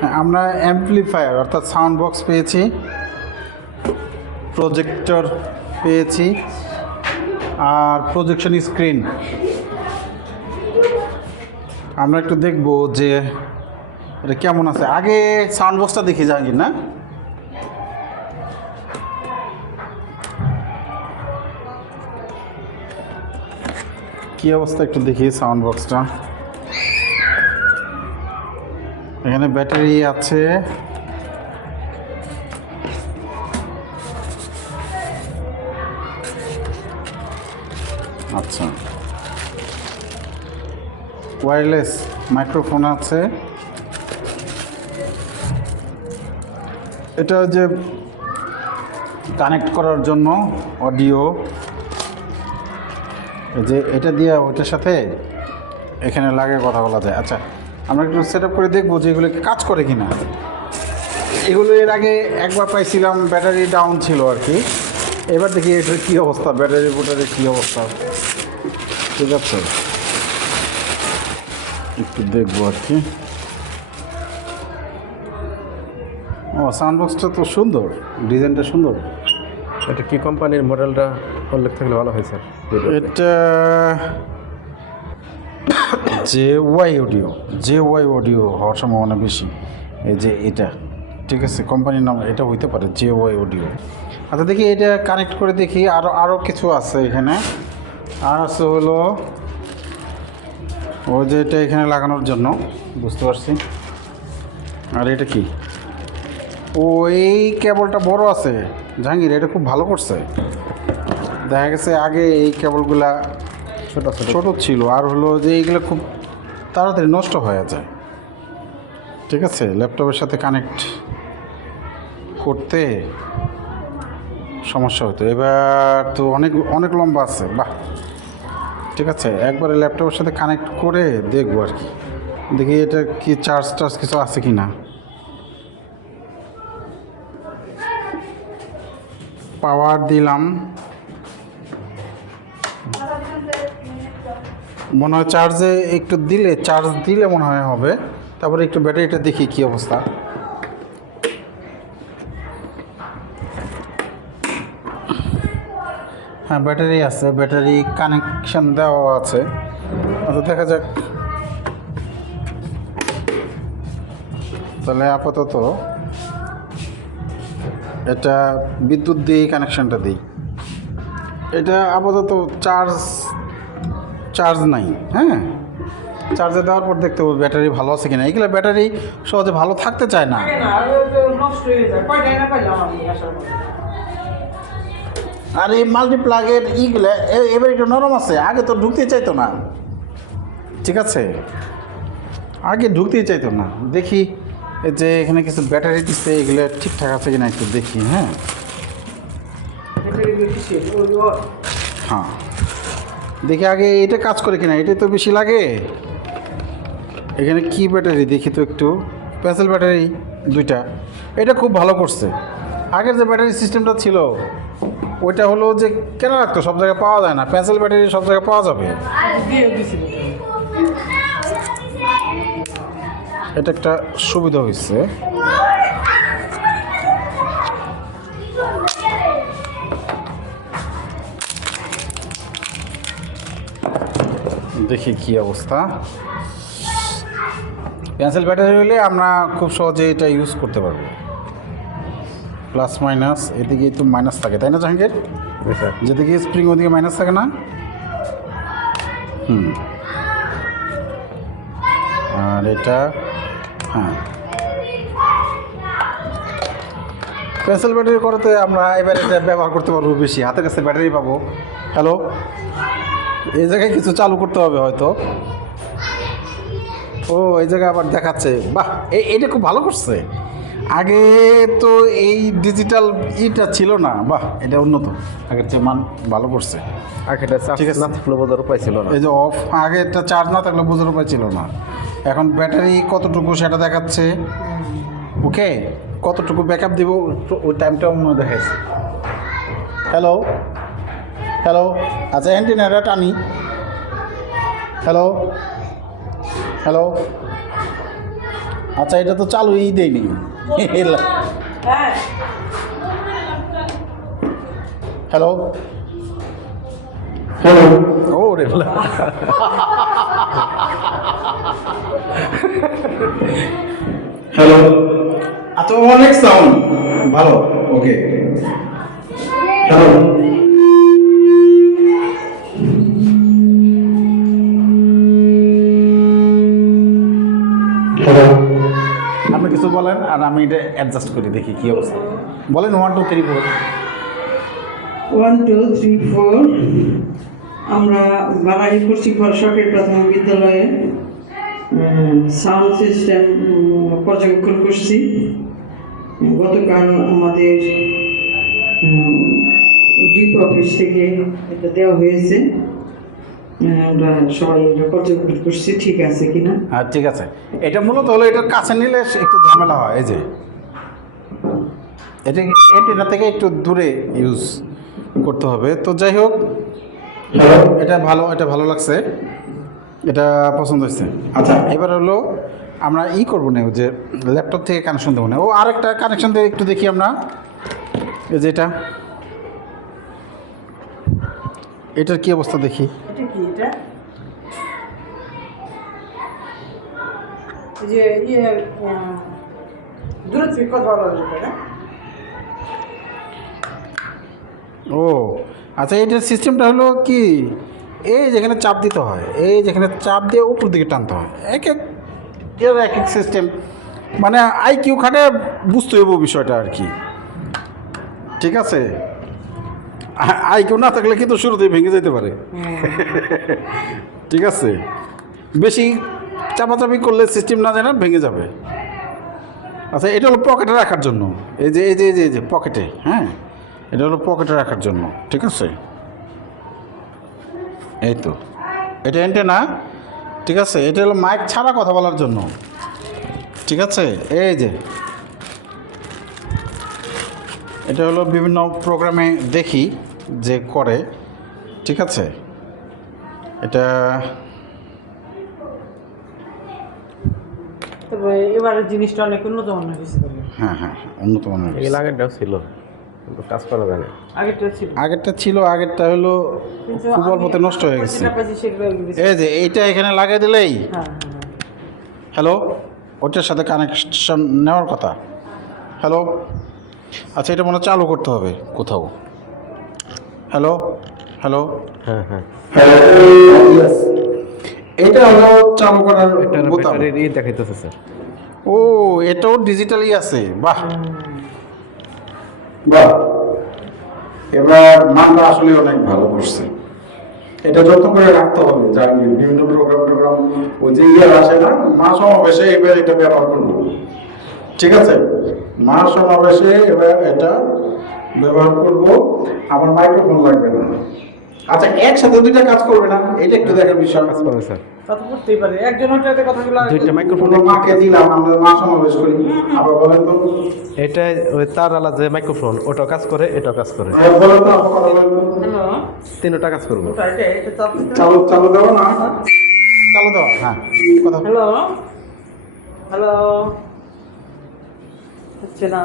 হ্যাঁ, আমরা অ্যাম্পলিফায়ার অর্থাৎ সাউন্ড বক্স পেয়েছি প্রজেক্টর পেয়েছি আর প্রজেকশন স্ক্রিন আমরা একটু দেখব যে এটা কেমন আছে। আগে সাউন্ড বক্সটা দেখি জাহাঙ্গীর না? কি অবস্থা? একটু দেখি সাউন্ড বক্সটা এখানে ব্যাটারি আছে। আচ্ছা। ওয়্যারলেস মাইক্রোফোন আছে। এটা যে কানেক্ট করার জন্য অডিও। যে এটা দিয়ে ওইটার সাথে এখানে লাগে কথা বলা যায়। আচ্ছা আমরা একটু সেট আপ করে দেখব যে এগুলো কাজ করে কি না এগুলো এর আগে একবার পাইছিলাম ব্যাটারি ডাউন ছিল আর কি। এবার দেখি এটার কী অবস্থা ব্যাটারি বোটারের কী অবস্থা। ঠিক আছে। একটু দেখব আর কি। ও সাউন্ডবক্সটা তো সুন্দর ডিজাইনটা সুন্দর। এটা কি কোম্পানির মডেলটা উল্লেখ থাকলে ভালো হয় স্যার এটা যে ওয়াই অডিও যে ওয়াই অডিও হওয়ার সম্ভাবনা বেশি। এই যে এটা ঠিক আছে? কোম্পানির নাম এটা হইতে পারে যে ওয়াই অডিও। আচ্ছা দেখি এটা কানেক্ট করে দেখি আরও আরও কিছু আছে এখানে। আর আছে হলো ও যে এটা এখানে লাগানোর জন্য বুঝতে পারছি। আর এটা কি? ও এই কেবলটা বড় আছে। জাহাঙ্গীর এটা খুব ভালো করছে। দেখা গেছে আগে এই কেবলগুলা ছোট ছোট। ছোট ছিল আর হলো যে এইগুলো খুব তাড়াতাড়ি নষ্ট হয়ে যায়। ঠিক আছে? ল্যাপটপের সাথে কানেক্ট করতে সমস্যা হতো। এবার তো অনেক অনেক লম্বা আছে। বাহ! ঠিক আছে? একবারে ল্যাপটপের সাথে কানেক্ট করে দেখব আর কি। দেখি এটা কি চার্জ টার্জ কিছু আছে কি না। পাওয়ার দিলাম। মনে হয় চার্জে একটু দিলে চার্জ দিলে মনে হয় হবে। তারপরে একটু ব্যাটারিটা দেখি কি অবস্থা। হ্যাঁ ব্যাটারি আছে ব্যাটারি কানেকশন দেওয়া আছে। আচ্ছা দেখা যাক। তাহলে আপাতত এটা বিদ্যুৎ দিয়ে কানেকশনটা দিই। এটা আপাতত চার্জ চার্জ নাই হ্যাঁ? চার্জে দেওয়ার পর দেখতে হবে ব্যাটারি ভালো আছে কিনা। এগুলো ব্যাটারি সহজে ভালো থাকতে চায় না। আর এই মাল্টিপ্লাগের ইগুলো এ- এবার একটু নরম আছে। আগে তো ঢুকতে চাইতো না। ঠিক আছে? আগে ঢুকতেই চাইতো না। দেখি এই যে এখানে কিছু ব্যাটারি দিচ্ছে এগুলো ঠিকঠাক আছে কিনা একটু দেখি হ্যাঁ? হ্যাঁ। দেখি আগে এটা কাজ করে কিনা, এটাই তো বেশি লাগে। এখানে কি ব্যাটারি? দেখি তো একটু। পেন্সিল ব্যাটারি দুইটা। এটা খুব ভালো করছে। আগের যে ব্যাটারি সিস্টেমটা ছিল, ওইটা হলো যে কেন রাখতো সব জায়গায় পাওয়া যায় না। পেন্সিল ব্যাটারি সব জায়গায় পাওয়া যাবে। এটা একটা সুবিধা হয়েছে। দেখি কি অবস্থা। পেন্সিল ব্যাটারি হলে আমরা খুব সহজে এটা ইউজ করতে পারব। প্লাস মাইনাস এদিকে তো মাইনাস থাকে তাই না জাহাঙ্গীর? যেদিকে স্প্রিং ওদিকে মাইনাস থাকে না? হুম। আর এটা হ্যাঁ। পেন্সিল ব্যাটারি করাতে আমরা এবার এটা ব্যবহার করতে পারব বেশি। হাতের কাছে ব্যাটারি পাবো। হ্যালো এই জায়গায় কিছু চালু করতে হবে হয়তো। ও এই জায়গায় আবার দেখাচ্ছে। বাহ এই এটা খুব ভালো করছে। আগে তো এই ডিজিটাল ইটা ছিল না। বাহ এটা উন্নত। আগের চেয়ে মান ভালো করছে। আগেটা ঠিক আছে। না থাকলে বোঝার উপায় ছিল না। এই যে অফ আগে একটা চার্জ না থাকলে বোঝার উপায় ছিল না। এখন ব্যাটারি কতটুকু সেটা দেখাচ্ছে? ওকে কতটুকু ব্যাকআপ দিব? ওই টাইমটা অন্য দেখাচ্ছে হ্যালো হ্যালো আচ্ছা অ্যান্টিনাটা টানি হ্যালো হ্যালো আচ্ছা এটা তো চালুই দেয়নি। হ্যাঁ। হ্যালো হ্যালো ও রে হ্যালো আচ্ছা অনেক সাউন্ড ভালো ওকে হ্যালো আপনি কিছু বলেন আর আমি এটা অ্যাডজাস্ট করি দেখি কি অবস্থা। বলেন one two three four one two three four আমরা বাঙালিপুর শিক্ষক সরকারি প্রাথমিক বিদ্যালয়ে। সাউন্ড সিস্টেম পর্যবেক্ষণ করছি। গতকাল আমাদের ডিপ অফিস থেকে এটা দেওয়া হয়েছে। সবাই এটা পর্যবেক্ষণ করছি ঠিক আছে কিনা? হ্যাঁ ঠিক আছে। এটা মূলত হলো এটার কাছে নিলে একটু ঝামেলা হয় এই যে। এটা এন্টিনা থেকে একটু দূরে ইউজ করতে হবে। তো যাই হোক এটা ভালো এটা ভালো লাগছে। এটা পছন্দ হয়েছে। আচ্ছা। এবার হলো আমরা ই করব না যে ল্যাপটপ থেকে কানেকশন দেবো না। ও আরেকটা কানেকশন দিয়ে একটু দেখি আমরা। এই যে এটা। এটার কি অবস্থা দেখি? এটা কি এটা? যে ইয়ে আহ, থেকে কথা বলা যেত ও আচ্ছা এইটার সিস্টেমটা হলো কি? এই যেখানে চাপ দিতে হয় এই যেখানে চাপ দিয়ে উপর দিকে টানতে হয় এক এক এক এক সিস্টেম মানে আই কিউ খাটে বুঝতে হইব বিষয়টা আর কি। ঠিক আছে? আই কিউ না থাকলে কিন্তু শুরুতেই ভেঙে যেতে পারে। ঠিক আছে? বেশি চাপাচাপি করলে সিস্টেম না জানেন ভেঙে যাবে। আচ্ছা এটা হলো পকেটে রাখার জন্য। এই যে এই যে এই যে পকেটে হ্যাঁ? এটা হলো পকেটে রাখার জন্য ঠিক আছে? এই তো। এটা না ঠিক আছে? এটা হলো মাইক ছাড়া কথা বলার জন্য। ঠিক আছে? এই যে। এটা হলো বিভিন্ন প্রোগ্রামে দেখি। যে করে ঠিক আছে? এটা তবে এবারের জিনিসটা অনেক উন্নত মানের হয়েছে হ্যাঁ হ্যাঁ হ্যাঁ, উন্নত মানের এগুলো আগেরটাও ছিল কিন্তু কাজ করা যায় না আগেরটা ছিল। আগেরটা ছিল আগেরটা হলো কিন্তু খুব অল্পতে নষ্ট হয়ে গেছে। এই যে এইটা এখানে লাগিয়ে দিলেই। হ্যাঁ হ্যাঁ হ্যালো? ওটার সাথে কানেকশন নেওয়ার কথা। হ্যালো? আচ্ছা এটা মনে হয় চালু করতে হবে কোথাও। হ্যালো হ্যালো হ্যাঁ হ্যাঁ। এটা হলো চালু করার বোতাম। ব্যাটারির দেখাইতেছে স্যার। ও এটাও ডিজিটালি আছে। বাহ। বাহ। এবার মানটা আসলে অনেক ভালো করছে। এটা যত করে রাখতে হবে জানি বিভিন্ন প্রোগ্রাম টোগ্রাম ওই যে ইয়ে আসে না মা সমাবেশে এবার এটা ব্যবহার করব। ঠিক আছে? মা সমাবেশে এবার এটা ব্যবহার করব। আমার মাইক্রোফোন লাগবে না। আচ্ছা একসাথে দুইটা কাজ করবে না? এটা একটু দেখার বিষয়। কাজ করবে স্যার। করতেই পারে। একজন হইতে কথাগুলো দুইটা মাইক্রোফোন মাকে দিলাম আমরা মা সমাবেশ করি। আবার বলেন তো। এটা ওই তার আলা যে মাইক্রোফোন ওটাও কাজ করে এটাও কাজ করে। বলেন তো কথা বলেন তো। হ্যালো। তিনটা কাজ করব। ওটা এটা এটা চালু চালু দেবো না। চালু দেওয়া হ্যাঁ। কথা হ্যালো। হ্যালো। হচ্ছে না।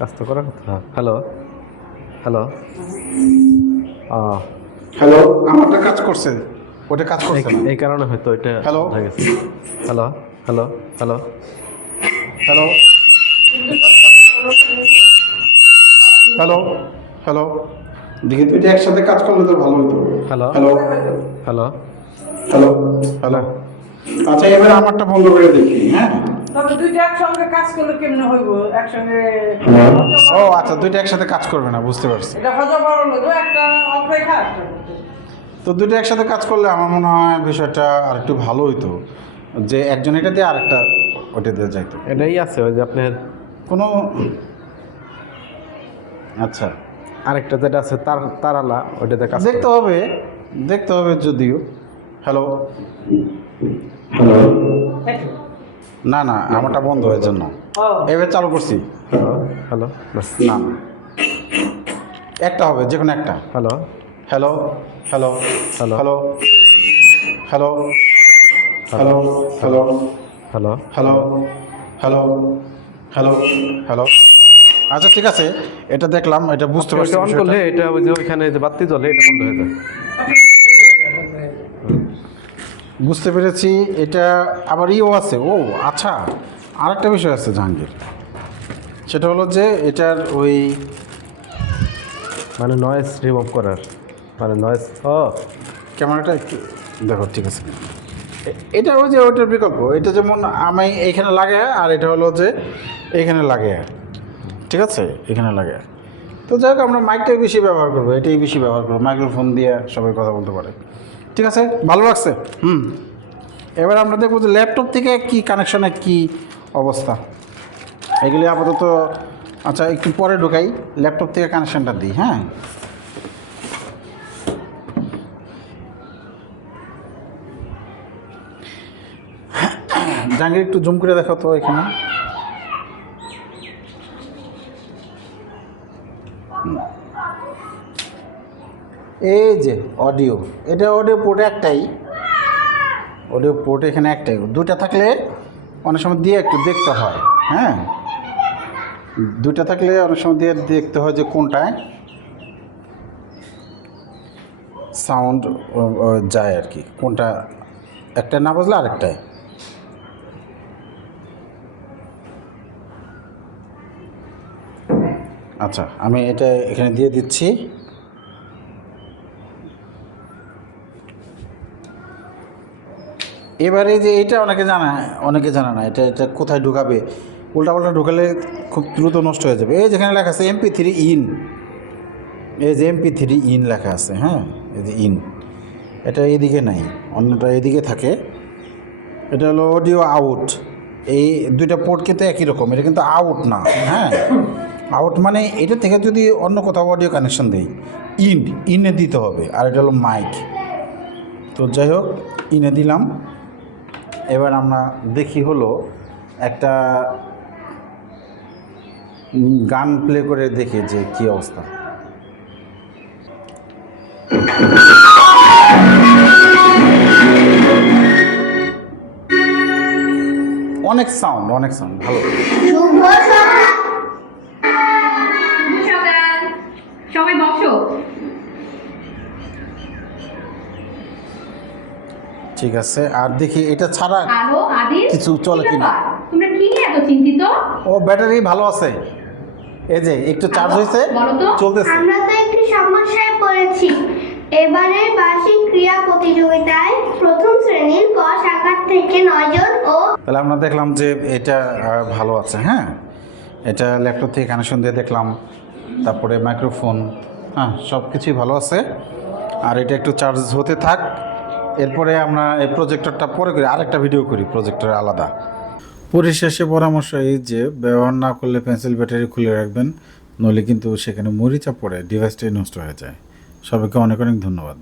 কাজ তো করার কথা হ্যালো হ্যালো হ্যালো আমারটা কাজ করছে ওটা কাজ করছে এই কারণে হয়তো এটা হ্যালো হয়ে গেছে hello hello hello hello hello hello দেখি দুইটা একসাথে কাজ করলে তো ভালো হতো hello hello hello hello hello আচ্ছা এবারে আমারটা বন্ধ করে দেখি হ্যাঁ? তবে দুইটা একসঙ্গে কাজ করলে কেমনে হইব? একসঙ্গে ও আচ্ছা দুইটা একসাথে কাজ করবে না বুঝতে পারছি। তো দুইটা একসাথে কাজ করলে আমার মনে হয় বিষয়টা আর একটু ভালো হইতো যে একজন এটা দিয়ে আরেকটা ওটা দিয়ে যাইতো। এটাই আছে ওই যে আপনার কোনো আচ্ছা। আরেকটা যেটা আছে তার তারালা ওইটাতে কাজ দেখতে হবে দেখতে হবে যদিও। হ্যালো? না না আমারটা বন্ধ হয়ে জন্য এবার চালু করছি হ্যালো হ্যালো না না একটা হবে যে কোনো একটা hello hello hello hello hello hello hello hello hello hello hello hello hello আচ্ছা ঠিক আছে এটা দেখলাম এটা বুঝতে পারছি অন করলে এটা ওই যে ওইখানে যে বাতি জ্বলে এটা বন্ধ হয়ে যায় বুঝতে পেরেছি এটা আবার ইও আছে। ও আচ্ছা আরেকটা বিষয় আছে জাহাঙ্গীর। সেটা হলো যে এটার ওই মানে নয়েজ রিমুভ করার মানে নয়েজ ও। ক্যামেরাটা একটু দেখো ঠিক আছে। এটা ওই যে ওইটার বিকল্প এটা যেমন আমি এইখানে লাগে আর এটা হলো যে এইখানে লাগে। ঠিক আছে? এখানে লাগে। তো যাই হোক আমরা মাইকটাই বেশি ব্যবহার করব এটাই বেশি ব্যবহার করব মাইক্রোফোন দিয়ে সবাই কথা বলতে পারে। ঠিক আছে? ভালো লাগছে? হুম। এবার আমরা দেখব যে ল্যাপটপ থেকে কি কানেকশনে কি অবস্থা। এগুলি আপাতত আচ্ছা একটু পরে ঢোকাই ল্যাপটপ থেকে কানেকশানটা দিই হ্যাঁ? জাহাঙ্গীর একটু জুম করে দেখো তো এখানে। এই যে অডিও এটা অডিও পোর্ট একটাই। অডিও পোর্ট এখানে একটাই। দুটা থাকলে অনেক সময় দিয়ে একটু দেখতে হয় হ্যাঁ? দুটা থাকলে অনেক সময় দিয়ে দেখতে হয় যে কোনটায় সাউন্ড যায় আর কি, কোনটা একটা না বুঝলে আরেকটায়। আচ্ছা আমি এটা এখানে দিয়ে দিচ্ছি। এবারে যে এটা অনেকে জানা, অনেকে জানে না, এটা এটা কোথায় ঢুকাবে? উল্টাপাল্টা ঢুকালে খুব দ্রুত নষ্ট হয়ে যাবে। এই যেখানে লেখা আছে এমপি থ্রি ইন এই যে এমপি থ্রি ইন লেখা আছে হ্যাঁ? এই যে ইন এটা এদিকে নাই, অন্যটা এদিকে থাকে। এটা হলো অডিও আউট এই দুইটা পোর্ট কিন্তু একই রকম, এটা কিন্তু আউট না হ্যাঁ? আউট মানে এটা থেকে যদি অন্য কোথাও অডিও কানেকশন দেই ইন ইনে দিতে হবে, আর এটা হলো মাইক তো যাই হোক ইনে দিলাম। এবার আমরা দেখি হলো একটা গান প্লে করে দেখে যে কি অবস্থা। অনেক সাউন্ড অনেক সাউন্ড ভালো। ঠিক আছে। আর দেখি এটা ছাড়া আলো আদিল কিছু চলে কি কিনা? ব্যাপার? তোমরা কি নিয়ে এত চিন্তিত? ও ব্যাটারি ভালো আছে। এই যে একটু চার্জ হয়েছে। চলতেছে। আমরা তো একটি সমস্যায় পড়েছি। এবারের বার্ষিক ক্রীড়া প্রতিযোগিতায় প্রথম শ্রেণির ক শাখার থেকে নয়জন ও তাহলে আমরা দেখলাম যে এটা ভালো আছে হ্যাঁ? এটা ল্যাপটপ থেকে কানেকশন দিয়ে দেখলাম। তারপরে মাইক্রোফোন হ্যাঁ সব কিছুই ভালো আছে। আর এটা একটু চার্জ হতে থাক। এরপরে আমরা এই প্রজেক্টরটা পরে করি, আরেকটা ভিডিও করি প্রজেক্টর আলাদা। পরিশেষে পরামর্শ এই যে, ব্যবহার না করলে পেন্সিল ব্যাটারি খুলে রাখবেন, নইলে কিন্তু সেখানে মরিচা পড়ে ডিভাইসটাই নষ্ট হয়ে যায়। সবাইকে অনেক অনেক ধন্যবাদ।